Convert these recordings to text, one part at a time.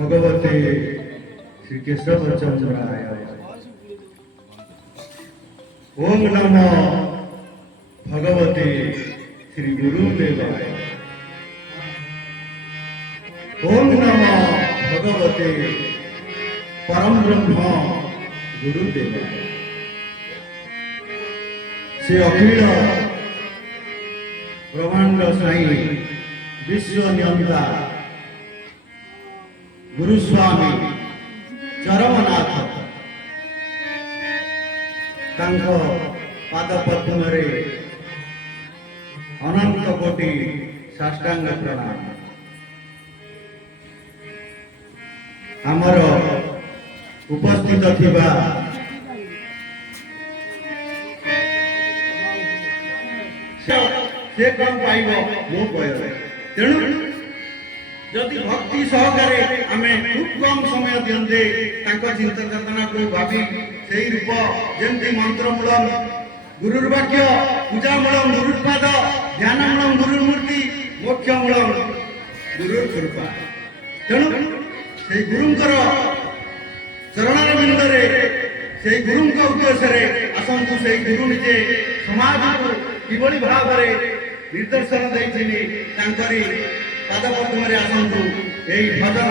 भगवते श्री केशवचंद्राय। ओम नमो भगवते श्री गुरुदेवाय। ओम नमो भगवते परम ब्रह्म गुरुदेवाय। से अखिल ब्रह्मांड साई विश्व नियंता गुरुस्वामी चरमनाथ तांको पाद पद्मरे अनंत कोटि साष्टांग प्रणाम। आमर उपस्थित थिबा से कौन पाइब मो कह तेणु जदि भक्ति सहकारे आमे खूब कम समय दियंते तांको चिंता चेतना को भाबी सेही रूप जेमति मंत्रमूलम गुरुर्वाक्य पूजामूलम गुरुपाद ध्यानमूलम गुरुमूर्ति मोक्षमूलम गुरुकृपा। तेणु से गुरुंकर चरण बिंदरे से गुरुंक उद्देश्य आसंतु से गुरु निजे समाज को किभली भाव निर्देशन देइथिनि तांकरी पादपद्मरे आसंतु यही भजन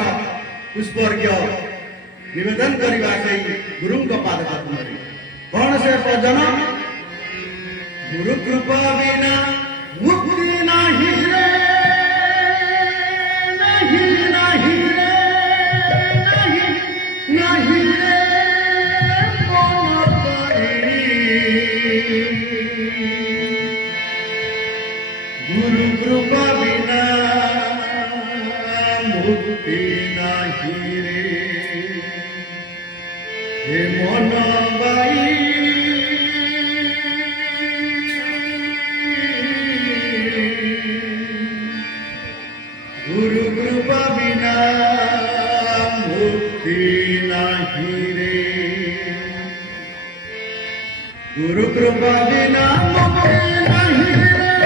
पुष्पर्घ्य निवेदन करवा से गुरुंक पादपद्मरे कौन से भजन गुरु कृपा बिना मुक्ति नहीं रे नहीं नहीं रे नहीं नहीं रे मन करी गुरु कृपा बिना मुक्ति नहीं रे हे मन बाई गुरु कृपा बिना मुक्ति नहीं रे गुरु कृपा बिना मुक्ति नहीं रे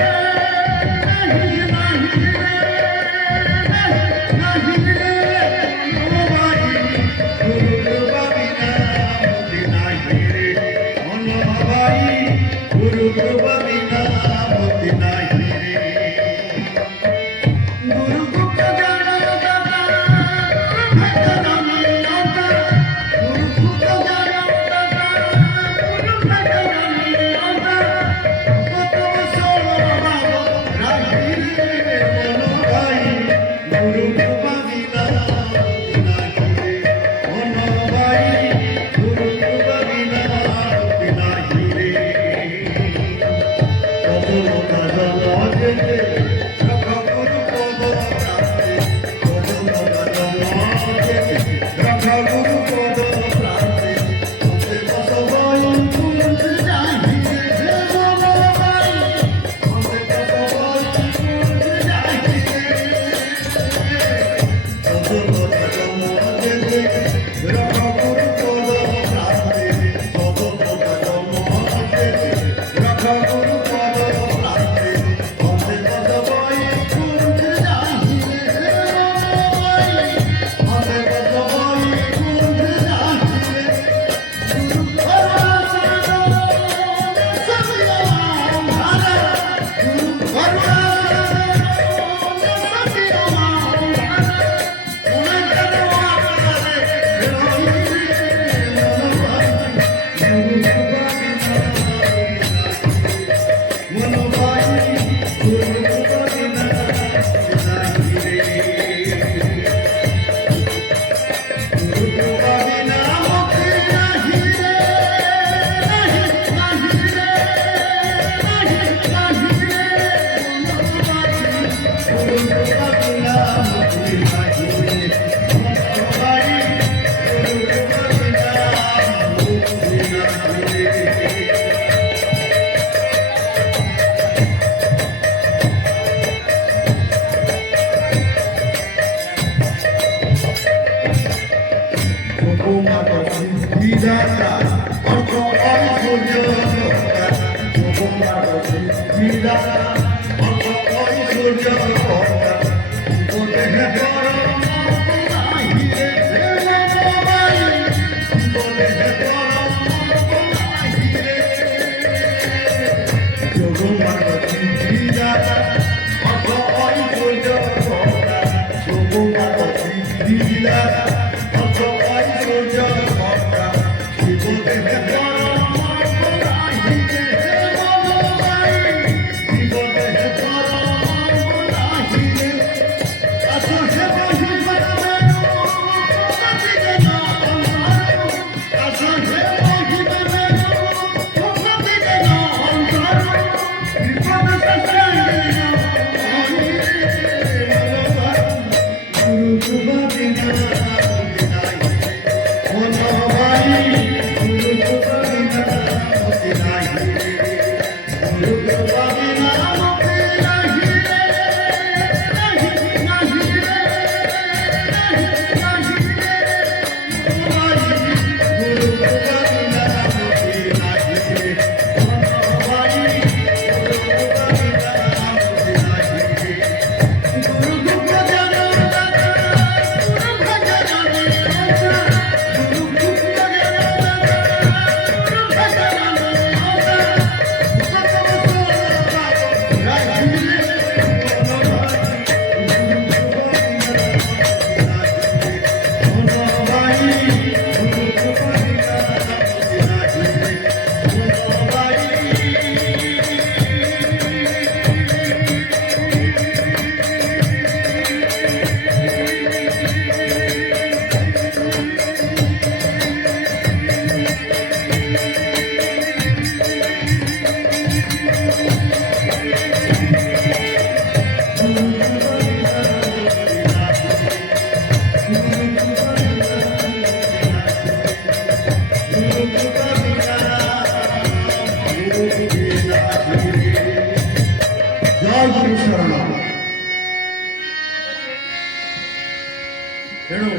तेणु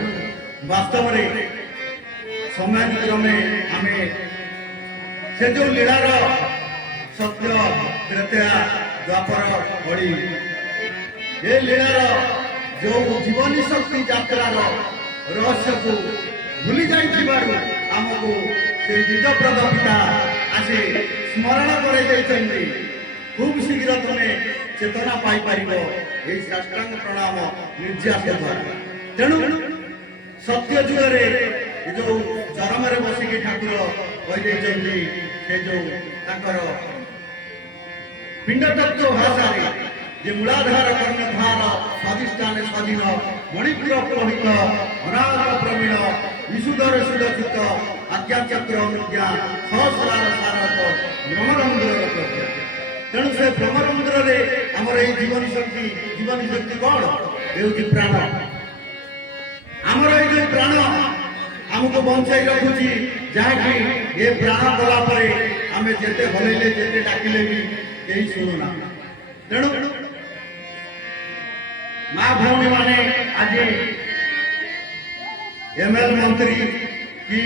वास्तव में समय क्रमे आम से जो लीलार सत्य त्रेता द्वापर बड़ी ये लीलार जो जीवनी शक्ति यात्रार रहस्य को भूली जामको से निज प्रद पिता आसी स्मरण कर खूब शीघ्र तुम्हें चेतना पाइपर यही साष्टांग प्रणाम निर्यास द्वारा तेणु सत्य जुगे जो चरम बसिकी ठाकुर कही से जो पिंड तत्व भाषा जे मूलाधार कर्णधार स्वादिष्ठान स्वाधीन मणिपुर प्रहित अनाथ प्रवीण विशुधर सुदचित आज्ञाचक्र अनुज्ञा सहस्रार सारक ब्रह्मरंध्र प्रज्ञा तेणु से ब्रह्मरंध्र आम ଆମର এই ଜୀବନ ଶକ୍ତି କଣ ହେଉଛି ପ୍ରାଣ। ଆମର এই যে ପ୍ରାଣ ଆମକୁ ବଞ୍ଚାଇ ରଖୁଛି, ଯାହାକି ଏ ପ୍ରାଣ ଗଲା ପରେ ଆମେ ଯେତେ ହଲେଇଲେ ଯେତେ ଡାକିଲେ ବି କେହି ଶୁଣୁନା। ତେଣୁ ମା ଭଉଣୀ ମାନେ ଆଜି एमएल मंत्री कि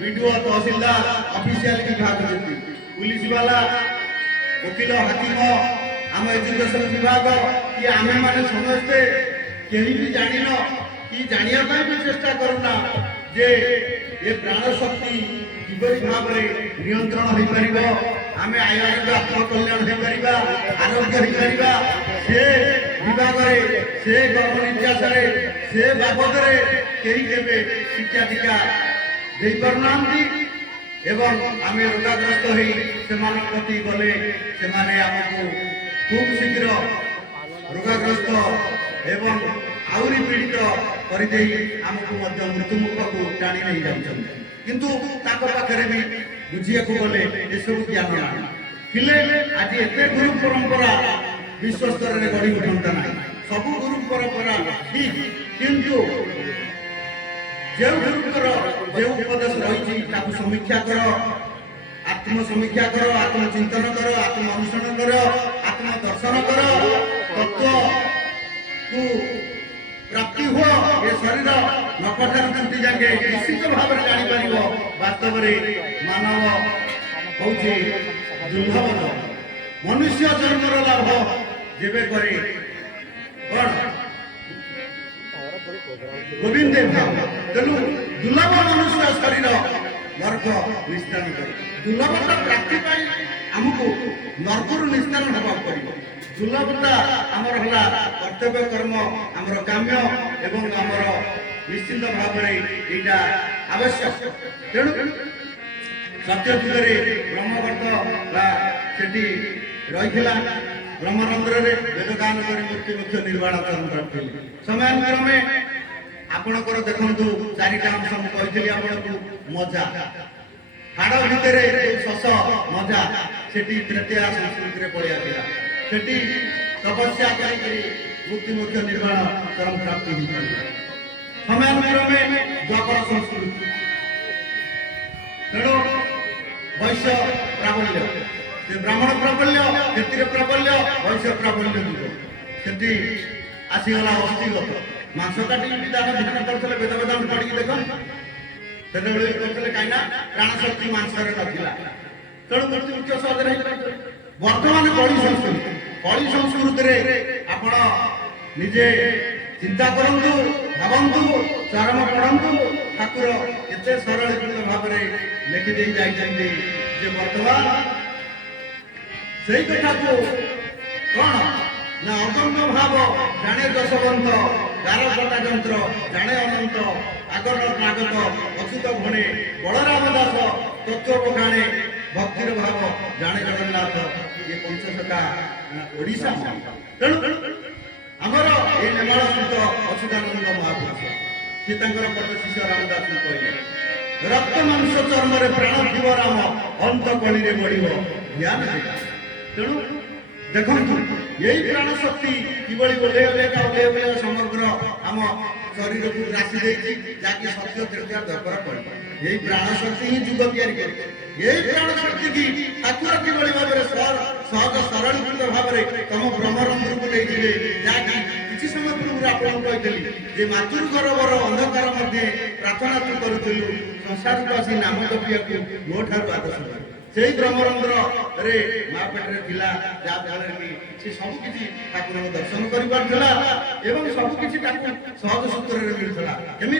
वीडियो तहसीलदार ऑफिशियल की भाग देती पुलिस वाला वकील हाकिम आम एजुकेशन विभाग कि आमे माने समस्ते कहीं भी जानिन कि जानिया भी चेष्टा करूना जे ये प्राण शक्ति किपरि भाव में नियंत्रण हो पारिबो, आमे आयर आत्मकल्याण हो पारिबा, आरोग्य हो पारिबा, से विभाग रे से गर्भ निर्यास रे से बाबद रे कहीं केबे शिक्षा टीका दे पारनांती एवं आमे रोगाग्रस्त होई सेमान प्रति गले सेमाने हमको खूब शीघ्र रोगाग्रस्त एवं आउरी पीड़ित कर दे हमको मध्य मृत्युमुख को टाणी नहीं जाउछन, किंतु ताको पाखरे भी बुझिया को गले ए सब ज्ञान नाही थिले आज एते गुरु परंपरा विश्व स्तर रे गड़ी उठंता नाही। सब गुरु परंपरा ठीक, किंतु जो गुरुकर जो उपदेश रही ताकू समीक्षा कर, आत्म समीक्षा कर, आत्मचिंतन कर, आत्म अनुसरण कर, आत्म दर्शन कर, तत्व को प्राप्ति हो ये शरीर नकठार चुटी जाके निश्चित भाव में जापर वास्तव में मानव हूँ दुर्लभ मनुष्य जन्मर लाभ जेबे करे कौन गोविंद भाव तेणु दुर्लभ मनुष्य शरीर नर्क निस्तारण कर दुर्लभता प्राप्ति आमको नर्करू निस्तारण होगा पड़ो। दुर्लभता आमर हला कर्तव्य कर्म आमर काम्य एवं आमर निश्चित भाव में यहाँ आवश्यक। तेणु सत्य जुगे ब्रह्मवर्त सेठी रही ब्रह्मरंध्र वेदगान कर मुक्ति मुख्य निर्वाण चरण प्राप्ति समयानुक्रमे आपणकर देखु चारिटा अंश मुझे आपको मजा हाड़ भितर शस मजा से तृतीय संस्कृति में पड़िया से तपस्या कर मुक्ति मुख्य निर्वाण चरण प्राप्ति हो पार समयानुक्रमे द्वापर संस्कृति तेणु वैश्य प्राबल्य ब्राह्मण प्राबल्य क्षत्रिय प्राबल्य वैश्य प्राबल्य जुग से आसीगला अस्थि मांस काटी दान भिन्न करते वेद वेदांत पढ़ी देख से कहीं प्राण शक्ति मांसरे ना तेणु मृत्यु मुख्य सहज बर्तमान कली संस्कृति आपण निजे चिंता करूँ भावतु चरम पढ़ु ठाकुर एत सरलीकृत भाव में लिखिदे जाइए बर्तमान से कथा को कौन ना अगम्य भाव जाने दशवंत गार कटा यंत्र जाने अनंत आगर नागत अच्युत भणे बलराम दास तत्व बखाणे भक्तिर भाव जाने जगन्नाथ ये पंचशका ओडिशा तेणु आमर ये नेमाल स्थित अच्युतानंद महापुरुष सी पट शिष्य रामदास कहले रक्त मांस चर्म प्राण थी राम अंत कली बढ़ ध्यान तेणु देखु यही प्राण शक्ति किभली ओल्हे ओल्हे समग्र आम शरीर को राशि देती जाकि सत्य तृतीय दरकार पड़े यही प्राण शक्ति ही जुग तैयारी करे यही प्राण शक्ति की ठाकुर किभली भाव में सहज सरलीकृत भाव में तुम ब्रह्मरंध्र को लेके जाकि किसी समय पूर्व आपको कहली जे मातृ गर्भर अंधकार मध्य प्रार्थना तू करूलु संसार को आसी नाम जपिया मो ठार आदर्श से ब्रह्मरंध्र रे माँ पेटे थिला जहाँफल कि से सबकि ठाकुर दर्शन कर सबकि सहज सूत्र मिलता केमी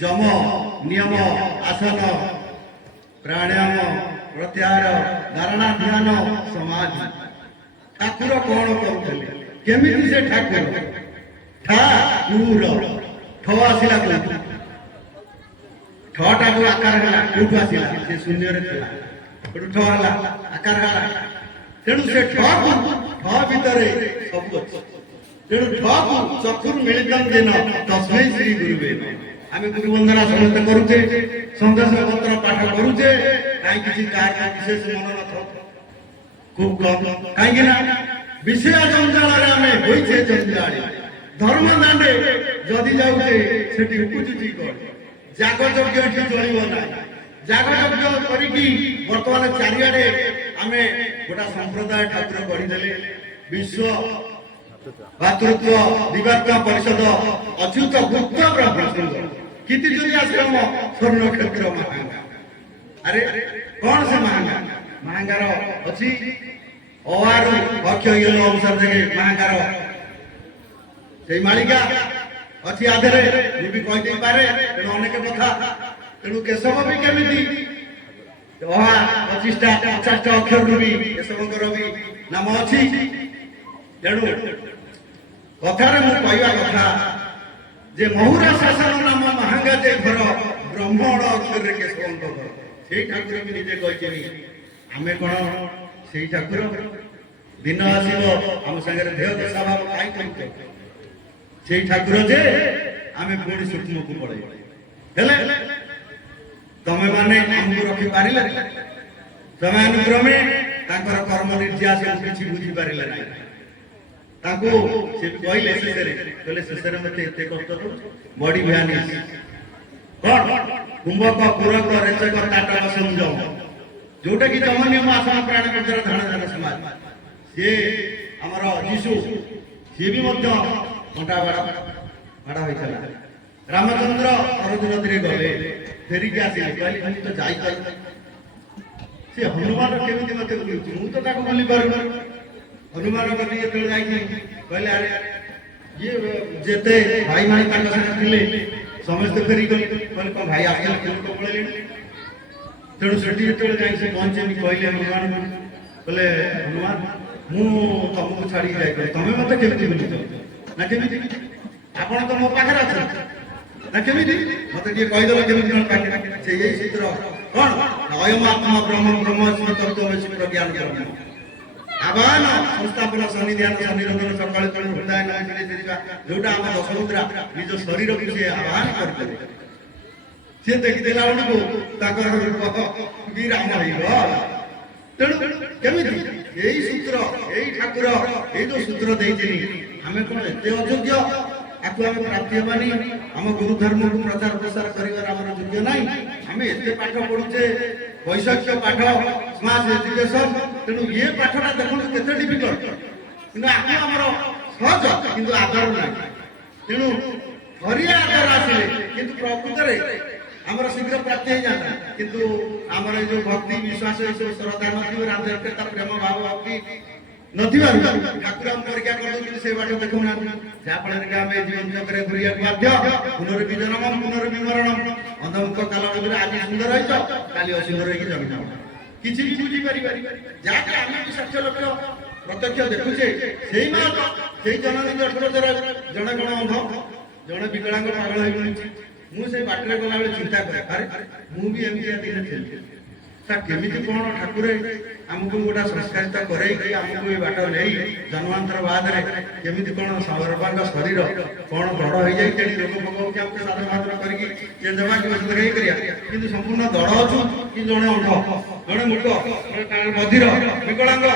যম নিয়ম আসন প্ରାଣାୟାମ ପ୍ରତ୍ୟାହାର ଧାରଣା ଧ୍ୟାନ ସମାଧି ଠାକୁର କଣ କରୁଥିଲେ କେମିତି ସେ ଠାକୁର ଠାକୁର ଠ ଆସିଲା କୋଉଠୁ ଠଟାକୁ ଆକାର ହେଲା କୋଉଠୁ ଆସିଲା ସେ ଶୂନ୍ୟରେ ଥିଲା ସେଠୁ ଠ ହେଲା ଆକାର ହେଲା ତେଣୁ ସେ ଠକୁ ଠ ଭିତରେ ସବୁ ଅଛି ତେଣୁ ଠକୁ ଚକ୍ଷୁରୁ ମିଳିତଂ ଯେନ ତସ୍ମୈ ଶ୍ରୀ ଗୁରୁବେ ଆମେ ଗୁରୁ ବନ୍ଦନା ସମସ୍ତେ କରୁଛେ ସନ୍ଦେଶ ପତ୍ର ପାଠ କରୁଛେ କାହିଁ କିଛି କାହାର ବିଶେଷ ମନ ନଥାଉ খুব কম কাହିଁକି ନା ବିଷୟ ଜଞ୍ଜାଳରେ ଆମେ ହୋଇଛେ ଜଞ୍ଜାଳି ଧର୍ମ ଦାଣ୍ଡେ ଯଦି ଯାଉଛେ ସେଠି ଉପୁଜୁଛି କଣ ଯାଗ ଯଜ୍ଞ ଏଠି ଚଳିବ ନାହିଁ ଯାଗ ଯଜ୍ଞ କରିକି ବର୍ତ୍ତମାନ ଚାରିଆଡେ ଆମେ ଗୋଟା ସମ୍ପ୍ରଦାୟ ଠାକୁର ଗଢିଦେଲେ ବିଶ୍ୱ ଭାତୃତ୍ୱ ଦିବାତ୍ମ ପରିଷଦ ଅଚ୍ୟୁତ ଗୁପ୍ତ ବ୍ରହ୍ମଶୃଙ୍ଗ କୀର୍ତ୍ତି ଯଦି ଆଶ୍ରମ ସ୍ୱର୍ଣ୍ଣ କ୍ଷେତ୍ର ମହାଙ୍ଗା ଆରେ କଣ ସେ ମହାଙ୍ଗା ମହାଙ୍ଗାର ଅଛି ଅଆରୁ ଅକ୍ଷ ଇଲ ଅନୁସାର ଦେଖେ ମହାଙ୍ଗାର ସେଇ ମାଳିକା ଅଛି ଆଧରେ ମୁଁ ବି କହିଦେଇପାରେ ତେଣୁ ଅନେକ କଥା ତେଣୁ କେଶବ ବି କେମିତି ଅହା 25ଟା 50ଟା ଅକ୍ଷରରୁ ବି କେଶବଙ୍କର ବି ନାମ ଅଛି ତେଣୁ କଥାରେ ମୁଁ କହିବା କଥା ଯେ ମହୁରା ଶାସନ ନାମ ମହାଙ୍ଗା ଯେ ଘର ବ୍ରହ୍ମଣ ଅକ୍ଷରରେ କେଶବଙ୍କ ଘର ସେଇ ଠାକୁର ବି ନିଜେ କହିଛନ୍ତି ଆମେ କଣ ସେଇ ଠାକୁର ଦିନ ଆସିବ ଆମ ସାଙ୍ଗରେ ଦେହ ଦଶା ଭାବ କାହିଁ କରୁଛ ସେଇ ଠାକୁର ଯେ ଆମେ ପୁଣି ସୂକ୍ଷ୍ମକୁ ପଳେଇବ ହେଲେ ତମେ ମାନେ ଆମକୁ ରଖିପାରିଲେ ତମେ ଅନୁକ୍ରମେ ତାଙ୍କର କର୍ମ ନିର୍ଯାସ କିଛି ବୁଝିପାରିଲେ ନାହିଁ ତାଙ୍କୁ ସେ କହିଲେ ଶେଷରେ କହିଲେ ଶେଷରେ ମତେ ଏତେ କଷ୍ଟ ଦଉଛ ବଡି ଭ୍ୟାନି କଣ କୁମ୍ଭକ ପୁରକ ରେଚକ ତାଟକ ସଂଯମ ଯୋଉଟା କି ଯମ ନିୟମ ଆସନ ପ୍ରାଣ ପଞ୍ଚର ଧାନ ଧାନ ସମାଜ ସିଏ ଆମର ଯୀଶୁ ସିଏ ବି ମଧ୍ୟ କଣ୍ଟା ବାଡ଼ା ହୋଇଥିଲା ରାମଚନ୍ଦ୍ର ଅରଜୁ ନଦୀରେ ଗଲେ ଫେରିକି ଆସିଲେ କହିଲେ ମୁଁ ତ ଯାଇପାରିଲି ସେ ହନୁମାନ କେମିତି ମତେ ବୁଲୁଛି ମୁଁ ତ ତାକୁ ବୁଲି ପାରୁନି ହନୁମାନ ଗତି ଯେତେବେଳେ ଯାଇକି କହିଲେ ଆରେ ଇଏ ଯେତେ ଭାଇ ମାନେ ତାଙ୍କ ସାଙ୍ଗେ ଥିଲେ ସମସ୍ତେ ଫେରିଗଲେ, କହିଲେ କଣ ଭାଇ ଆସିଲେ କେମିତି କଣ ପଳେଇଲେଣି? ତେଣୁ ସେଠି ଯେତେବେଳେ ଯାଇ ସେ ପହଞ୍ଚେନି କହିଲେ ହନୁମାନଙ୍କୁ, କହିଲେ ହନୁମାନ ମୁଁ ତମକୁ ଛାଡ଼ିକି ଯାଇପାରିବି, ତମେ ମତେ କେମିତି ବୁଝୁଛ? ନା କେମିତି? ଆପଣ ତ ମୋ ପାଖରେ ଅଛନ୍ତି ନା କେମିତି? ମତେ ଟିକେ କହିଦେବ କେମିତି କଣ ପାଖରେ? ସେ ଏଇ ସୂତ୍ର କଣ? ଅୟମ ଆତ୍ମା ବ୍ରହ୍ମ ବ୍ରହ୍ମସ୍ମ ତତ୍ତ୍ୱମସି ପ୍ରଜ୍ଞାନ ବ୍ରହ୍ମ ଆବାହନ ସଂସ୍ଥାପନ ସନ୍ନିଧାନ ସନ୍ନିରୋଧନ ସକାଳେ ତଳେ ହୃଦୟ ନଈ ଯିବା, ଯୋଉଟା ଆମ ଦଶମୁଦ୍ରା ନିଜ ଶରୀରକୁ ସେ ଆବାହନ କରିଦେଲେ। ସେ ଦେଖିଦେଲା ବେଳକୁ ତାଙ୍କର ରୂପ ବି ରାମ ହେଇଗଲା। ତେଣୁ କେମିତି ଏଇ ସୂତ୍ର ଏଇ ଠାକୁର ଏଇ ଯୋଉ ସୂତ୍ର ଦେଇଥିଲି, ଆମେ କଣ ଏତେ ଅଯୋଗ୍ୟ? ଆକୁ ଆମେ ପ୍ରାପ୍ତି ହେବାନି? ଆମ ଗୁରୁ ଧର୍ମକୁ ପ୍ରଚାର ପ୍ରସାର କରିବାର ଆମର ଯୋଗ୍ୟ ନାହିଁ? ଆମେ ଏତେ ପାଠ ପଢୁଛେ, ବୈଷୟିକ ପାଠ, ସ୍ମାର୍ଟ ଏଜୁକେସନ, ତେଣୁ ଇଏ ପାଠଟା ଦେଖନ୍ତୁ କେତେ ଡିଫିକଲ୍ଟ, କିନ୍ତୁ ଆକୁ ଆମର ସହଜ କିନ୍ତୁ ଆଦର ନାହିଁ। ତେଣୁ ହରିଆ ଆଦର ଆସିଲେ କିନ୍ତୁ ପ୍ରକୃତରେ ଆମର ଶୀଘ୍ର ପ୍ରାପ୍ତି ହେଇଯାନ୍ତା, କିନ୍ତୁ ଆମର ଏଇ ଯୋଉ ଭକ୍ତି ବିଶ୍ୱାସ ଏସବୁ ଶ୍ରଦ୍ଧା ନଥିବ, ରାଜତା ପ୍ରେମ ଭାବ ଭକ୍ତି ନଥିବାରୁ ଠାକୁରଙ୍କୁ ପରୀକ୍ଷା କରିଦେଉଛନ୍ତି, ସେ ବାଟ ଦେଖୁନାହାନ୍ତି। ଯାହା ଫଳରେ କି ଆମେ ଜୀବନ ଚକ୍ରରେ ଘୁରିବାକୁ ବାଧ୍ୟ। ପୁନର୍ବିଜନମ ପୁନର୍ବିମରଣ, ଅନ୍ଧମୁକ୍ତ କାଳ ଭିତରେ ଆଜି ସୁନ୍ଦର ହେଇଛ କାଲି ଅସୁନ୍ଦର ହେଇକି ଜନ୍ମ କିଛି ବି ବୁଝିପାରିବାନି। ଯାହାକି ଆମେ ବି 60 ଲକ୍ଷ ପ୍ରତ୍ୟକ୍ଷ ଦେଖୁଛେ, ସେଇ ମା ସେଇ ଜନନୀ ଜଠର ଜଣେ କଣ ଅନ୍ଧ, ଜଣେ ବିକଳାଙ୍ଗ ପାଗଳ ହେଇ ବୁଲୁଛି। ମୁଁ ସେଇ ବାଟରେ ଗଲାବେଳେ ଚିନ୍ତା କରେ, ଆରେ ମୁଁ ବି ଏମିତି ଦିନେ ଥିଲି, ତା କେମିତି କଣ ଠାକୁରେ ଆମକୁ ଗୋଟା ସଂସ୍କାରିତ କରେଇକି ଆମକୁ ଏ ବାଟ ନେଇ ଜନ୍ମାନ୍ତର ବାଦରେ କେମିତି କଣ ସର୍ବାଙ୍ଗ ଶରୀର କଣ ବଡ ହେଇଯାଇ କେମିତି ରୋଗ ଭୋଗ ହଉଛି, ଆମକୁ ସାଧନ ସାଧନ କରିକି ଯେ ଦେବା କି ଔଷଧ ହେଇ କରିବା, କିନ୍ତୁ ସମ୍ପୂର୍ଣ୍ଣ ଦଳ ଅଛୁ କି ଜଣେ ଅନ୍ଧ, ଜଣେ ମୂକ, ଜଣେ ବଧିର, ବିକଳାଙ୍ଗ,